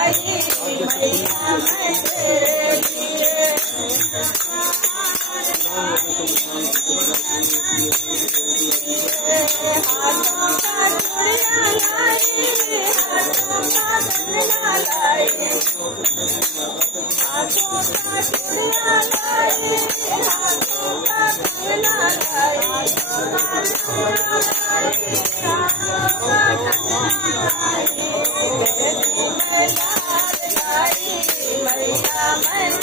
लाई मैया मैं तेरे लिए हाथों का चूड़िया लाई हाथों का कंगना लाई हाथों का चूड़िया लाई हाथों का कंगना लाई हाथों का कंगना लाई मैया मैं